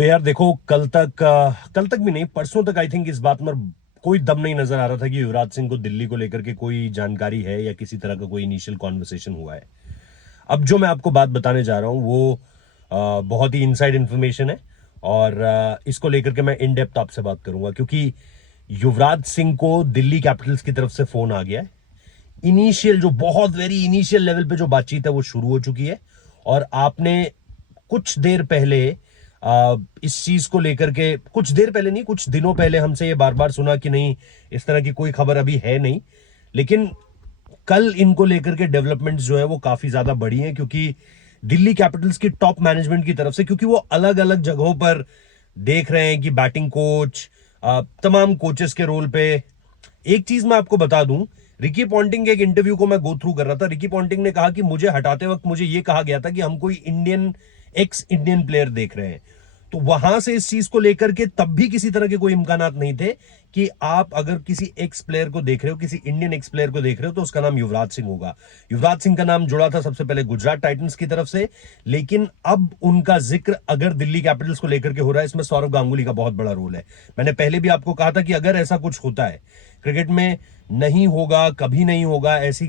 तो यार देखो, कल तक भी नहीं, परसों तक आई थिंक इस बात में कोई दम नहीं नजर आ रहा था कि युवराज सिंह को दिल्ली को लेकर के कोई जानकारी है या किसी तरह का कोई इनिशियल कॉन्वर्सेशन हुआ है। अब जो मैं आपको बात बताने जा रहा हूं वो बहुत ही इनसाइड इंफॉर्मेशन है। और इसको लेकर के मैं इन डेप्थ आपसे बात करूंगा, क्योंकि युवराज सिंह को दिल्ली कैपिटल्स की तरफ से फोन आ गया है। इनिशियल जो बहुत वेरी इनिशियल लेवल पे जो बातचीत है वो शुरू हो चुकी है। और आपने कुछ देर पहले इस चीज को लेकर के, कुछ देर पहले नहीं, कुछ दिनों पहले हमसे ये बार बार सुना कि नहीं, इस तरह की कोई खबर अभी है नहीं। लेकिन कल इनको लेकर के डेवलपमेंट्स जो है वो काफी ज्यादा बढ़ी हैं, क्योंकि दिल्ली कैपिटल्स की टॉप मैनेजमेंट की तरफ से, क्योंकि वो अलग अलग जगहों पर देख रहे हैं कि बैटिंग कोच, तमाम कोचेस के रोल पे। एक चीज मैं आपको बता दूं, रिकी पॉन्टिंग के एक इंटरव्यू को मैं गो थ्रू कर रहा था। रिकी पॉन्टिंग ने कहा कि मुझे हटाते वक्त मुझे यह कहा गया था कि हम कोई एक्स इंडियन प्लेयर देख रहे हैं। तो वहां से इस चीज को लेकर के तब भी किसी तरह के कोई इम्कानात नहीं थे कि आप अगर किसी एक्स प्लेयर को देख रहे हो, किसी इंडियन एक्स प्लेयर को देख रहे हो, तो उसका नाम युवराज सिंह होगा। युवराज सिंह का नाम जुड़ा था सबसे पहले गुजरात टाइटंस की तरफ से, लेकिन अब उनका जिक्र अगर दिल्ली कैपिटल्स को लेकर के हो रहा है, इसमें सौरव गांगुली का बहुत बड़ा रोल है। मैंने पहले भी आपको कहा था कि अगर ऐसा कुछ होता है क्रिकेट में, नहीं होगा, कभी नहीं होगा, ऐसा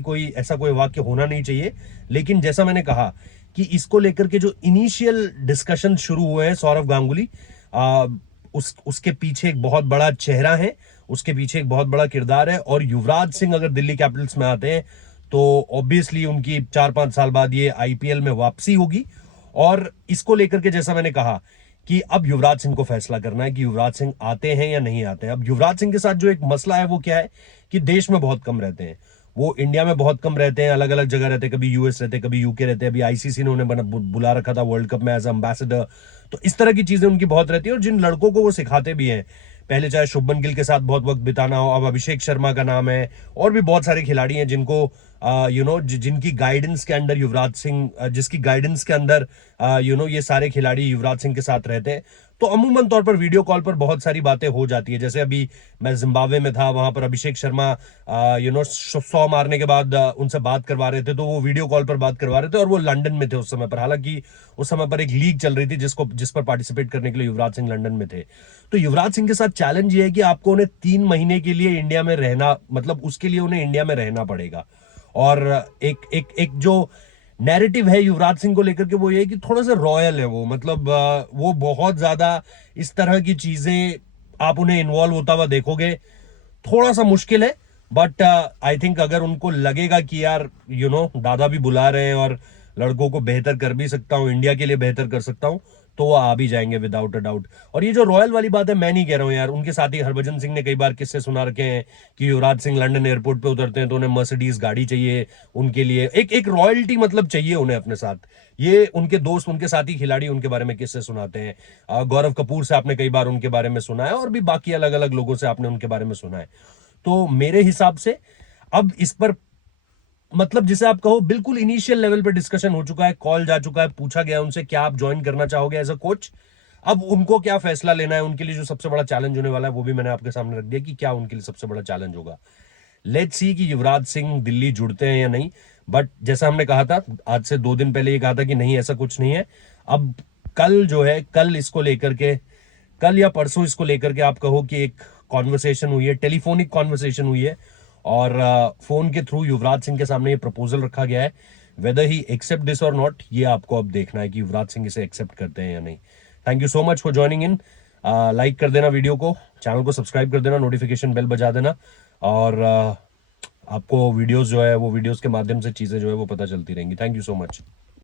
कोई वाक्य होना नहीं चाहिए। लेकिन जैसा मैंने कहा कि इसको लेकर के जो इनिशियल डिस्कशन शुरू हुए हैं, सौरव गांगुली उसके पीछे एक बहुत बड़ा चेहरा है, उसके पीछे एक बहुत बड़ा किरदार है। और युवराज सिंह अगर दिल्ली कैपिटल्स में आते हैं तो ऑब्वियसली उनकी 4-5 साल बाद ये आईपीएल में वापसी होगी। और इसको लेकर के जैसा मैंने कहा कि अब युवराज सिंह को फैसला करना है कि युवराज सिंह आते हैं या नहीं आते हैं। अब युवराज सिंह के साथ जो एक मसला है वो क्या है कि देश में बहुत कम रहते हैं, वो इंडिया में बहुत कम रहते हैं, अलग अलग जगह रहते हैं, कभी यूएस रहते हैं, कभी यूके रहते हैं। अभी आईसीसी ने उन्हें बुला रखा था वर्ल्ड कप में एज एम्बेसडर। तो इस तरह की चीजें उनकी बहुत रहती है। और जिन लड़कों को वो सिखाते भी हैं, पहले चाहे शुभमन गिल के साथ बहुत वक्त बिताना हो, अब अभिषेक शर्मा का नाम है, और भी बहुत सारे खिलाड़ी हैं जिनको जिनकी गाइडेंस के अंडर युवराज सिंह, जिसकी गाइडेंस के अंदर ये सारे खिलाड़ी युवराज सिंह के साथ रहते हैं। तो अमूमन तौर पर वीडियो कॉल पर बहुत सारी बातें हो जाती है। जैसे अभी मैं जिम्बाब्वे में था, वहां पर अभिषेक शर्मा 100 मारने के बाद उनसे बात करवा रहे थे, तो वो वीडियो कॉल पर बात करवा रहे थे, और वो लंदन में थे उस समय पर। हालांकि उस समय पर एक लीग चल रही थी जिस पर पार्टिसिपेट करने के लिए युवराज सिंह लंदन में थे। तो युवराज सिंह के साथ चैलेंज ये है कि आपको उन्हें 3 महीने के लिए इंडिया में रहना, मतलब उसके लिए उन्हें इंडिया में रहना पड़ेगा। और एक जो नैरेटिव है युवराज सिंह को लेकर के वो ये है कि थोड़ा सा रॉयल है वो, मतलब वो बहुत ज्यादा इस तरह की चीजें आप उन्हें इन्वॉल्व होता हुआ देखोगे थोड़ा सा मुश्किल है। बट आई थिंक अगर उनको लगेगा कि यार दादा भी बुला रहे हैं और लड़कों को बेहतर कर भी सकता हूं, इंडिया के लिए बेहतर कर सकता हूं, तो वो आ भी जाएंगे विदाउट अ डाउट। और ये जो रॉयल वाली बात है, मैं नहीं कह रहा हूं यार, उनके साथ ही हरभजन सिंह ने कई बार किस्से सुना रखे हैं कि युवराज सिंह लंदन एयरपोर्ट पे उतरते हैं तो उन्हें मर्सिडीज गाड़ी चाहिए, उनके लिए एक एक रॉयल्टी मतलब चाहिए उन्हें अपने साथ। ये उनके दोस्त, उनके साथी खिलाड़ी उनके बारे में किस्से सुनाते हैं। गौरव कपूर से आपने कई बार उनके बारे में सुना है, और भी बाकी अलग अलग लोगों से आपने उनके बारे में सुना है। तो मेरे हिसाब से अब इस पर, मतलब जिसे आप कहो बिल्कुल इनिशियल लेवल पे डिस्कशन हो चुका है, कॉल जा चुका है, पूछा गया उनसे क्या आप ज्वाइन करना चाहोगे एज अ कोच। अब उनको क्या फैसला लेना है, उनके लिए जो सबसे बड़ा चैलेंज होने वाला है वो भी मैंने आपके सामने रख दिया कि क्या उनके लिए सबसे बड़ा चैलेंज होगा। लेट्स सी कि युवराज सिंह दिल्ली जुड़ते हैं या नहीं। बट जैसा हमने कहा था, आज से 2 दिन पहले ये कहा था कि नहीं, ऐसा कुछ नहीं है। अब कल जो है, कल इसको लेकर के, कल या परसों इसको लेकर के आप कहो कि एक कॉन्वर्सेशन हुई है, टेलीफोनिक कॉन्वर्सेशन हुई है। और फोन के थ्रू युवराज सिंह के सामने ये प्रपोजल रखा गया है। वेदर ही एक्सेप्ट दिस और नॉट, ये आपको अब देखना है कि युवराज सिंह इसे एक्सेप्ट करते हैं या नहीं। Thank you so much for joining in. Like कर देना वीडियो को, चैनल को सब्सक्राइब कर देना, नोटिफिकेशन बेल बजा देना। और आपको वीडियोस जो है वो वीडियोस के माध्यम से चीजें जो है वो पता चलती रहेंगी। Thank you so much.